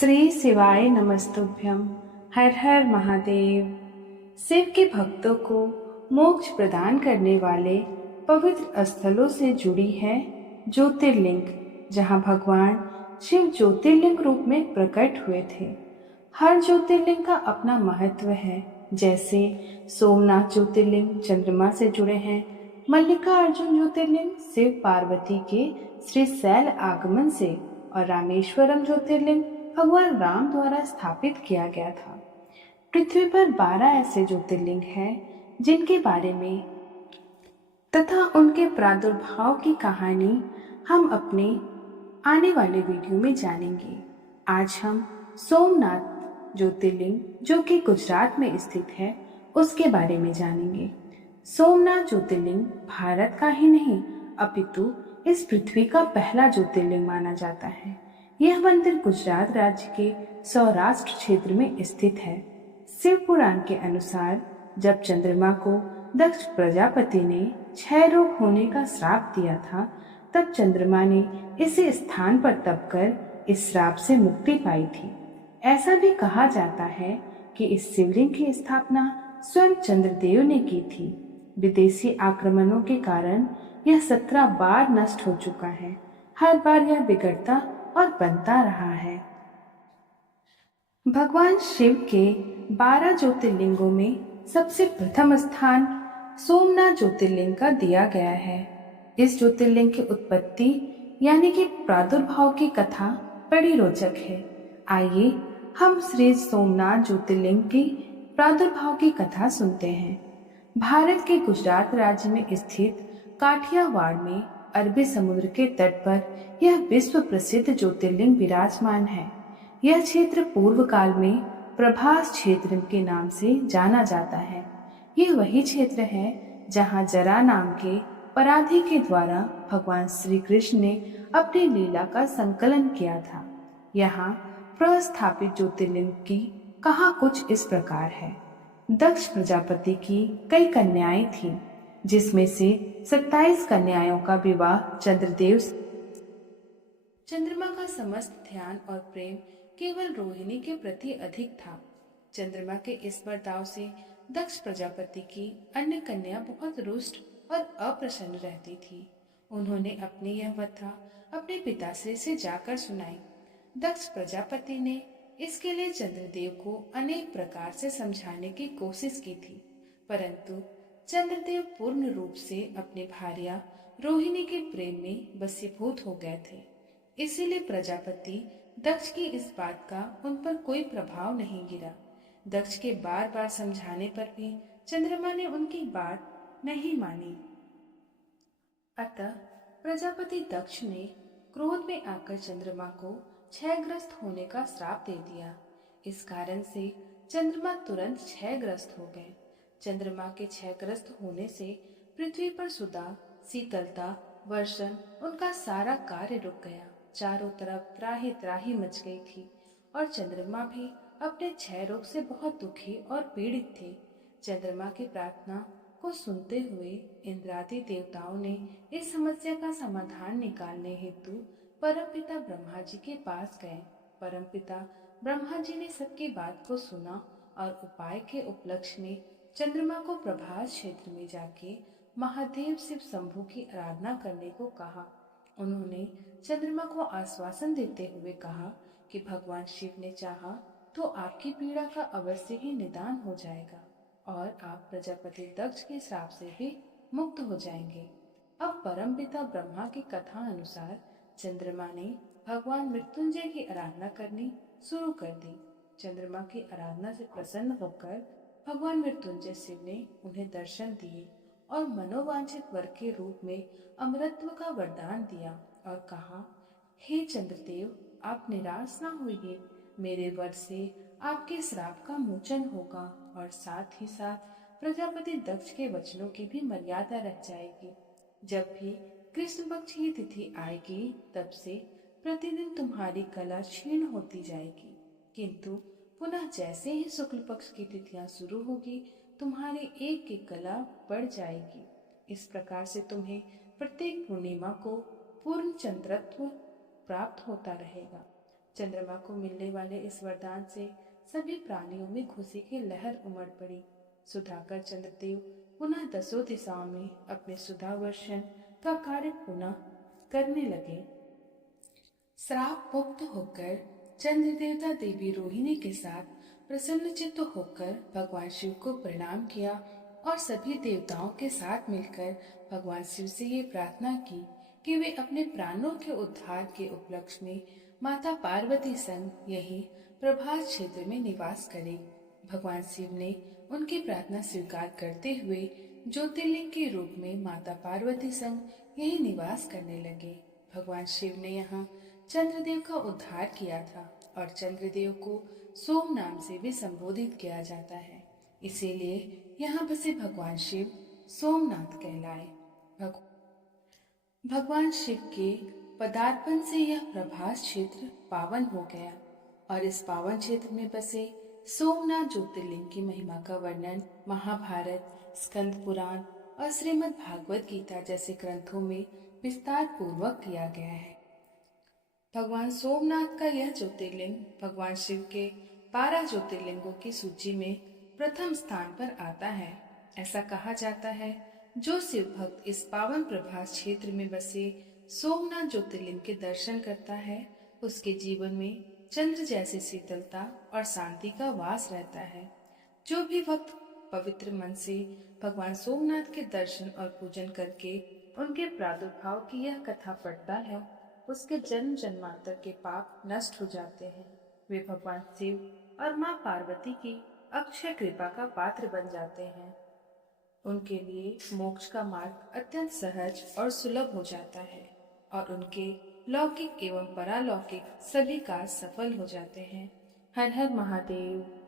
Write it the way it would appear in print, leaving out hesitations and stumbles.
श्री शिवाय नमस्तुभ्यं। हर हर महादेव। शिव के भक्तों को मोक्ष प्रदान करने वाले पवित्र स्थलों से जुड़ी है ज्योतिर्लिंग, जहां भगवान शिव ज्योतिर्लिंग रूप में प्रकट हुए थे। हर ज्योतिर्लिंग का अपना महत्व है। जैसे सोमनाथ ज्योतिर्लिंग चंद्रमा से जुड़े हैं, मल्लिकार्जुन ज्योतिर्लिंग शिव पार्वती के श्रीशैल आगमन से, और रामेश्वरम ज्योतिर्लिंग भगवान राम द्वारा स्थापित किया गया था। पृथ्वी पर 12 ऐसे ज्योतिर्लिंग हैं जिनके बारे में तथा उनके प्रादुर्भाव की कहानी हम अपने आने वाले वीडियो में जानेंगे। आज हम सोमनाथ ज्योतिर्लिंग, जो कि गुजरात में स्थित है, उसके बारे में जानेंगे। सोमनाथ ज्योतिर्लिंग भारत का ही नहीं अपितु इस पृथ्वी का पहला ज्योतिर्लिंग माना जाता है। यह मंदिर गुजरात राज्य के सौराष्ट्र क्षेत्र में स्थित है। शिव पुराण के अनुसार जब चंद्रमा को दक्ष प्रजापति ने क्षय रोग होने का श्राप दिया था, तब चंद्रमा ने इसी स्थान पर तप कर इस श्राप से मुक्ति पाई थी। ऐसा भी कहा जाता है कि इस शिवलिंग की स्थापना स्वयं चंद्रदेव ने की थी। विदेशी आक्रमणों के कारण यह 17 बार नष्ट हो चुका है। हर बार यह बिगड़ता और बनता रहा है। भगवान शिव के 12 ज्योतिर्लिंगों में सबसे प्रथम स्थान सोमनाथ ज्योतिर्लिंग का दिया गया है। इस ज्योतिर्लिंग की उत्पत्ति यानी कि प्रादुर्भाव की कथा बड़ी रोचक है। आइए हम श्री सोमनाथ ज्योतिर्लिंग की प्रादुर्भाव की कथा सुनते हैं। भारत के गुजरात राज्य में स्थित काठियावाड़ में अरबी समुद्र के तट पर यह विश्व प्रसिद्ध ज्योतिर्लिंग विराजमान है। यह क्षेत्र पूर्व काल में प्रभास क्षेत्र के नाम से जाना जाता है। यह वही क्षेत्र है जहां जरा नाम के पराधी के द्वारा भगवान श्री कृष्ण ने अपनी लीला का संकलन किया था। यहाँ प्रस्थापित ज्योतिर्लिंग की कहा कुछ इस प्रकार है। दक्ष प्रजापति की कई कन्याएं थीं, जिसमें से 27 कन्याओं का विवाह चंद्रमा का समस्त ध्यान और प्रेम केवल रोहिणी के प्रति अधिक था। चंद्रमा के इस बर्ताव से दक्ष प्रजापति की अन्य कन्या बहुत रुष्ट और अप्रसन्न रहती थी। उन्होंने अपनी यह व्यथा अपने पिताश्री से जाकर सुनाई। दक्ष प्रजापति ने इसके लिए चंद्रदेव को अनेक प्रकार से समझाने की कोशिश की थी, परंतु चंद्रदेव पूर्ण रूप से अपनी भार्या रोहिणी के प्रेम में वशीभूत हो गए थे। इसीलिए प्रजापति दक्ष की इस बात का उन पर कोई प्रभाव नहीं गिरा। दक्ष के बार बार समझाने पर भी चंद्रमा ने उनकी बात नहीं मानी। अतः प्रजापति दक्ष ने क्रोध में आकर चंद्रमा को क्षयग्रस्त होने का श्राप दे दिया। इस कारण से चंद्रमा तुरंत क्षयग्रस्त हो गए। चंद्रमा के क्षयग्रस्त होने से पृथ्वी पर सुधा, शीतलता, वर्षण, उनका सारा कार्य रुक गया। चारों तरफ त्राही त्राही मच गई थी और चंद्रमा भी अपने क्षय रोग से बहुत दुखी और पीड़ित थे। चंद्रमा की प्रार्थना को सुनते हुए इंद्रादि देवताओं ने इस समस्या का समाधान निकालने हेतु परमपिता ब्रह्मा जी के पास गए। परमपिता ब्रह्मा जी ने सबकी बात को सुना और उपाय के उपलक्ष्य में चंद्रमा को प्रभास क्षेत्र में जाके महादेव शिव शंभु की आराधना करने को कहा। उन्होंने चंद्रमा को आश्वासन देते हुए कहा कि भगवान शिव ने चाहा तो आपकी पीड़ा का अवश्य ही निदान हो जाएगा और आप प्रजापति दक्ष के श्राप से भी मुक्त हो जाएंगे। अब परमपिता ब्रह्मा की कथा अनुसार चंद्रमा ने भगवान मृत्युंजय की आराधना करनी शुरू कर दी। चंद्रमा की आराधना से प्रसन्न होकर भगवान मृत्युंजय शिव ने उन्हें दर्शन दिए और मनोवांछित वर के रूप में अमरत्व का वरदान दिया और कहा, हे चंद्रदेव, आप निराश न होइए। मेरे वर से आपके श्राप का मोचन होगा और साथ ही साथ प्रजापति दक्ष के वचनों की भी मर्यादा रह जाएगी। जब भी कृष्ण पक्ष की तिथि आएगी, तब से प्रतिदिन तुम्हारी कला क्षीण होती जाएगी, किंतु पुनः जैसे ही शुक्ल पक्ष की तिथियां शुरू होगी, तुम्हारी एक एक कला बढ़ जाएगी। इस प्रकार से तुम्हें प्रत्येक पूर्णिमा को पूर्ण चंद्रत्व प्राप्त होता रहेगा। चंद्रमा को मिलने वाले इस वरदान से सभी प्राणियों में खुशी की लहर उमड़ पड़ी। सुधाकर चंद्रदेव पुनः दसों दिशाओं में अपने सुधा वर्षण का कार्य पुनः करने लगे। श्राप मुक्त होकर चंद्र देवता देवी रोहिणी के साथ प्रसन्नचित्त होकर भगवान शिव को प्रणाम किया और सभी देवताओं के साथ मिलकर भगवान शिव से ये प्रार्थना की कि वे अपने प्राणों के उद्धार के उपलक्ष्य में माता पार्वती संग यही प्रभास क्षेत्र में निवास करें। भगवान शिव ने उनकी प्रार्थना स्वीकार करते हुए ज्योतिर्लिंग के रूप में माता पार्वती संग यही निवास करने लगे। भगवान शिव ने यहाँ चंद्रदेव का उद्धार किया था और चंद्रदेव को सोम नाम से भी संबोधित किया जाता है। इसीलिए यहाँ बसे भगवान शिव सोमनाथ कहलाए। भगवान शिव के पदार्पण से यह प्रभास क्षेत्र पावन हो गया और इस पावन क्षेत्र में बसे सोमनाथ ज्योतिर्लिंग की महिमा का वर्णन महाभारत, स्कंद पुराण और श्रीमद् भागवत गीता जैसे ग्रंथों में विस्तार पूर्वक किया गया है। भगवान सोमनाथ का यह ज्योतिर्लिंग भगवान शिव के 12 ज्योतिर्लिंगों की सूची में प्रथम स्थान पर आता है। ऐसा कहा जाता है, जो शिव भक्त इस पावन प्रभास क्षेत्र में बसे सोमनाथ ज्योतिर्लिंग के दर्शन करता है, उसके जीवन में चंद्र जैसी शीतलता और शांति का वास रहता है। जो भी भक्त पवित्र मन से भगवान सोमनाथ के दर्शन और पूजन करके उनके प्रादुर्भाव की यह कथा पढ़ता है, उसके जन्म जन्मांतर के पाप नष्ट हो जाते हैं। वे भगवान शिव और माँ पार्वती की अक्षय कृपा का पात्र बन जाते हैं। उनके लिए मोक्ष का मार्ग अत्यंत सहज और सुलभ हो जाता है और उनके लौकिक एवं परालौकिक सभी कार्य सफल हो जाते हैं। हर हर महादेव।